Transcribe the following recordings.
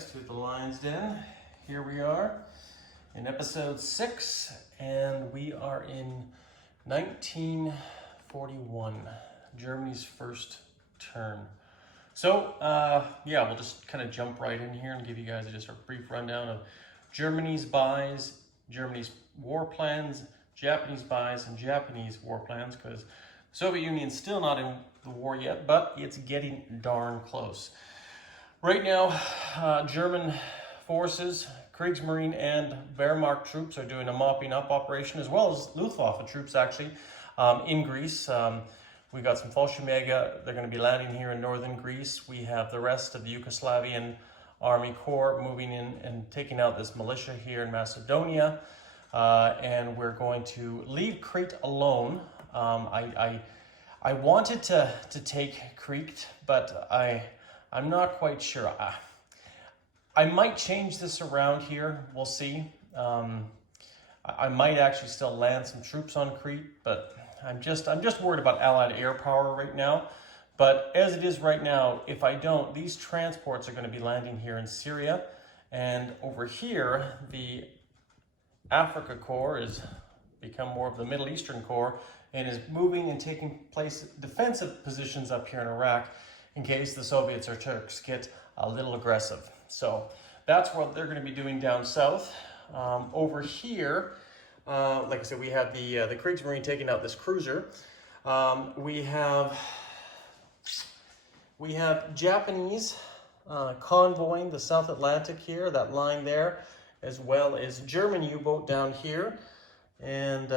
guys, to the Lion's Den. Here we are in episode 6, and we are in 1941, Germany's first turn. So, we'll just kind of jump right in here and give you guys just a brief rundown of Germany's buys, Germany's war plans, Japanese buys, and Japanese war plans, because the Soviet Union's still not in the war yet, but it's getting darn close. Right now, German forces, Kriegsmarine and Wehrmacht troops are doing a mopping up operation, as well as Luftwaffe troops actually, in Greece. We got some Fallschirmjäger, they're going to be landing here in northern Greece. We have the rest of the Yugoslavian Army Corps moving in and taking out this militia here in Macedonia. And we're going to leave Crete alone. I wanted to take Crete, but I'm not quite sure. I might change this around here. We'll see. I might actually still land some troops on Crete, but I'm just worried about Allied air power right now. But as it is right now, if I don't, these transports are going to be landing here in Syria, and over here the Africa Corps is become more of the Middle Eastern Corps and is moving and taking place defensive positions up here in Iraq, in case the Soviets or Turks get a little aggressive. So that's what they're going to be doing down south. Over here, like I said, we have the Kriegsmarine taking out this cruiser. We have Japanese convoying the South Atlantic here, that line there, as well as German U-boat down here, and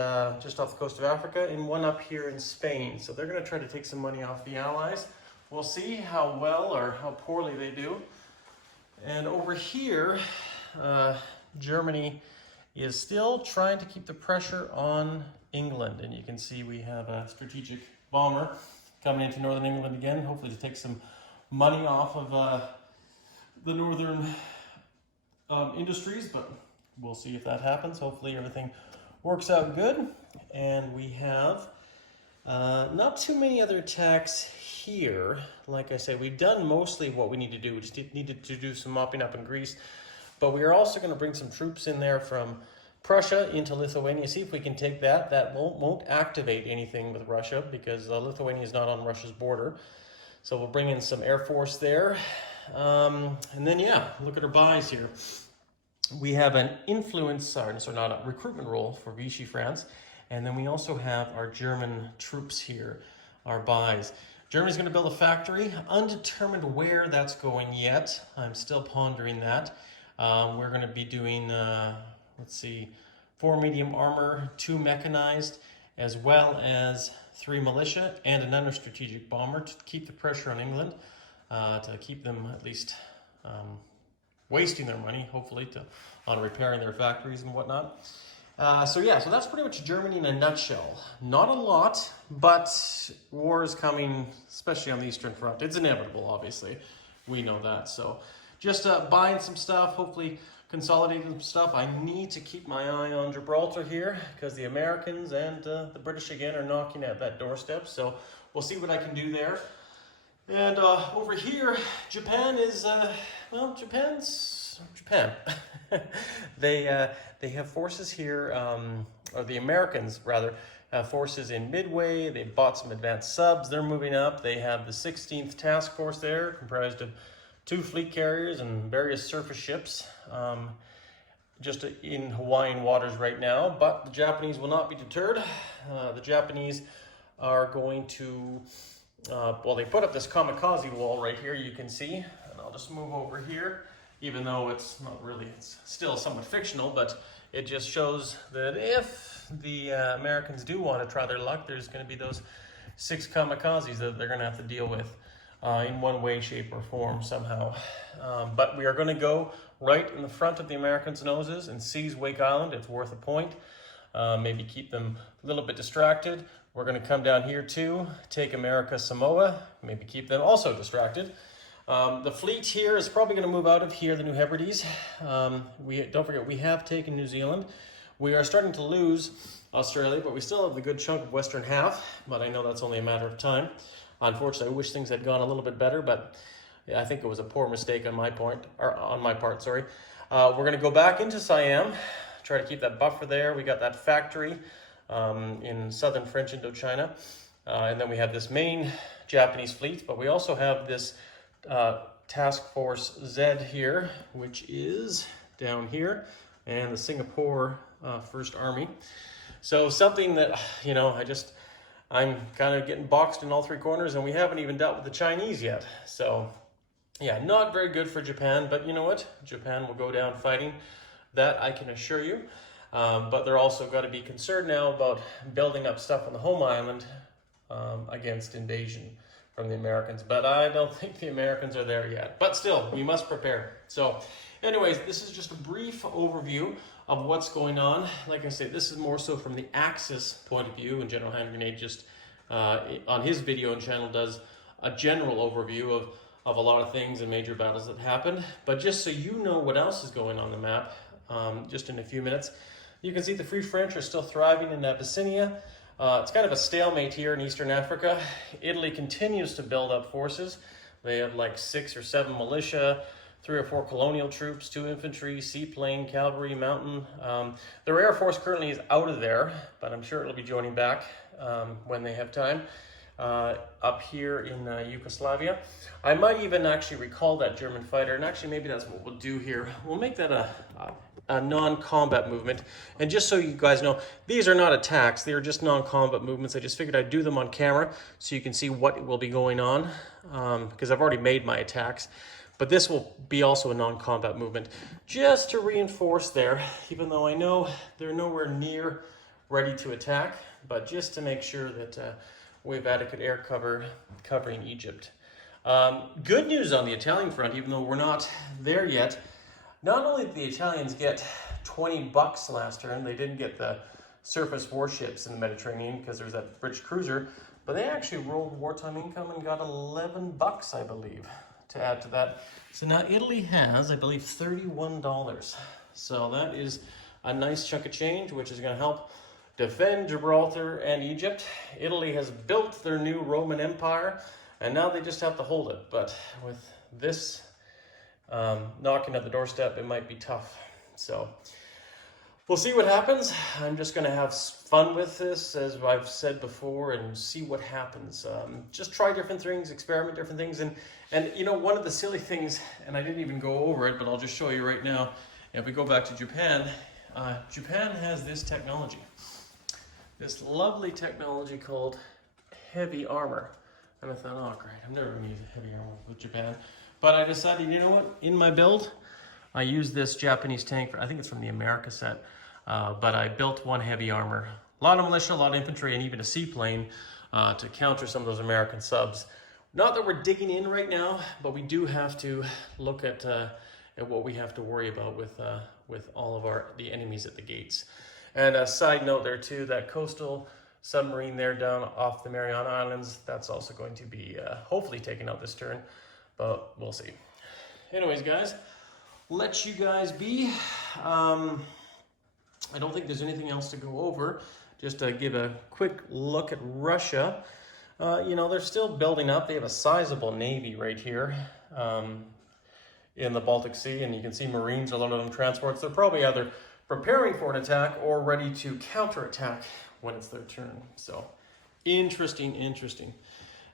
just off the coast of Africa, and one up here in Spain. So they're going to try to take some money off the Allies. We'll see how well or how poorly they do. And over here, Germany is still trying to keep the pressure on England. And you can see we have a strategic bomber coming into northern England again, hopefully to take some money off of the northern industries, but we'll see if that happens. Hopefully everything works out good. And we have not too many other attacks here. Like I said, we've done mostly what we need to do. We just needed to do some mopping up in Greece. But we are also going to bring some troops in there from Prussia into Lithuania. See if we can take that. That won't activate anything with Russia, because Lithuania is not on Russia's border. So we'll bring in some Air Force there. And then, look at our buys here. We have an recruitment role for Vichy France. And then we also have our German troops here, our buys. Germany's going to build a factory. Undetermined where that's going yet. I'm still pondering that. We're going to be doing, 4 medium armor, 2 mechanized, as well as 3 militia, and another strategic bomber to keep the pressure on England, to keep them at least wasting their money, hopefully, on repairing their factories and whatnot. So that's pretty much Germany in a nutshell. Not a lot, but war is coming, especially on the Eastern Front. It's inevitable, obviously. We know that. So just buying some stuff, hopefully consolidating some stuff. I need to keep my eye on Gibraltar here, because the Americans and the British again are knocking at that doorstep. So we'll see what I can do there. And over here, Japan is, Japan's Japan. They have forces here, or the Americans rather, have forces in Midway. They bought some advanced subs. They're moving up. They have the 16th Task Force there, comprised of 2 fleet carriers and various surface ships, just in Hawaiian waters right now. But the Japanese will not be deterred. The Japanese are going to, they put up this kamikaze wall right here, you can see. And I'll just move over here, even though it's not really, it's still somewhat fictional, but it just shows that if the Americans do want to try their luck, there's going to be those 6 kamikazes that they're going to have to deal with in one way, shape, or form somehow. But we are going to go right in the front of the Americans' noses and seize Wake Island. It's worth a point. Maybe keep them a little bit distracted. We're going to come down here too, take America Samoa, maybe keep them also distracted. The fleet here is probably going to move out of here, the New Hebrides. Don't forget, we have taken New Zealand. We are starting to lose Australia, but we still have the good chunk of western half, but I know that's only a matter of time. Unfortunately, I wish things had gone a little bit better, but Yeah, I think it was a poor mistake on my part, sorry. We're going to go back into Siam, try to keep that buffer there. We got that factory in southern French Indochina. And then we have this main Japanese fleet, but we also have this Task Force Z here, which is down here, and the Singapore First Army. So something that, you know, I'm kind of getting boxed in all three corners, and we haven't even dealt with the Chinese yet. So yeah, not very good for Japan, but you know what? Japan will go down fighting. That I can assure you. But they're also got to be concerned now about building up stuff on the home island against invasion from the Americans. But I don't think the Americans are there yet. But still, we must prepare. So anyways, this is just a brief overview of what's going on. Like I say, this is more so from the Axis point of view, and General Hand Grenade just on his video and channel does a general overview of a lot of things and major battles that happened. But just so you know what else is going on the map, just in a few minutes, you can see the Free French are still thriving in Abyssinia. It's kind of a stalemate here in Eastern Africa. Italy continues to build up forces. They have like 6 or 7 militia, 3 or 4 colonial troops, 2 infantry, seaplane, cavalry, mountain. Their air force currently is out of there, but I'm sure it'll be joining back when they have time. Up here in Yugoslavia. I might even actually recall that German fighter, and actually maybe that's what we'll do here. We'll make that a non-combat movement. And just so you guys know, these are not attacks, they are just non-combat movements. I just figured I'd do them on camera so you can see what will be going on, because I've already made my attacks. But this will be also a non-combat movement, just to reinforce there, even though I know they're nowhere near ready to attack, but just to make sure that we have adequate air cover covering Egypt. Good news on the Italian front, even though we're not there yet. Not only did the Italians get 20 bucks last turn, they didn't get the surface warships in the Mediterranean because there's that British cruiser, but they actually rolled wartime income and got 11 bucks, I believe, to add to that. So now Italy has, I believe, $31. So that is a nice chunk of change, which is going to help defend Gibraltar and Egypt. Italy has built their new Roman Empire, and now they just have to hold it. But with this knocking at the doorstep, it might be tough. So we'll see what happens. I'm just going to have fun with this, as I've said before, and see what happens. Just try different things, experiment different things. And you know, one of the silly things, and I didn't even go over it, but I'll just show you right now. If we go back to Japan, Japan has this technology. This lovely technology called heavy armor. And I thought, oh great, I'm never going to use heavy armor with Japan. But I decided, you know what, in my build, I used this Japanese tank, I think it's from the America set, but I built one heavy armor. A lot of militia, a lot of infantry, and even a seaplane to counter some of those American subs. Not that we're digging in right now, but we do have to look at what we have to worry about with all of the enemies at the gates. And a side note there too, that coastal submarine there down off the Mariana Islands, that's also going to be hopefully taken out this turn, but we'll see. Anyways, guys, let you guys be. I don't think there's anything else to go over. Just to give a quick look at Russia. You know, they're still building up. They have a sizable navy right here in the Baltic Sea, and you can see Marines, a lot of them transports. They're probably either preparing for an attack or ready to counterattack when it's their turn. So interesting.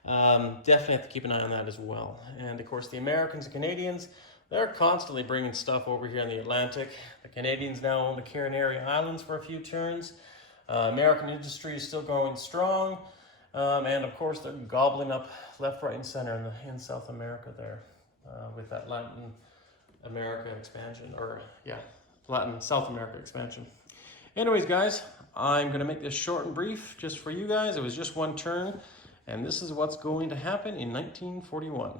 Definitely have to keep an eye on that as well. And of course the Americans and Canadians, they're constantly bringing stuff over here in the Atlantic. The Canadians now own the Canary Islands for a few turns. American industry is still going strong. And of course they're gobbling up left, right, and center in South America there with that Latin America expansion, or yeah, South America expansion. Anyways, guys, I'm going to make this short and brief just for you guys. It was just one turn, and this is what's going to happen in 1941.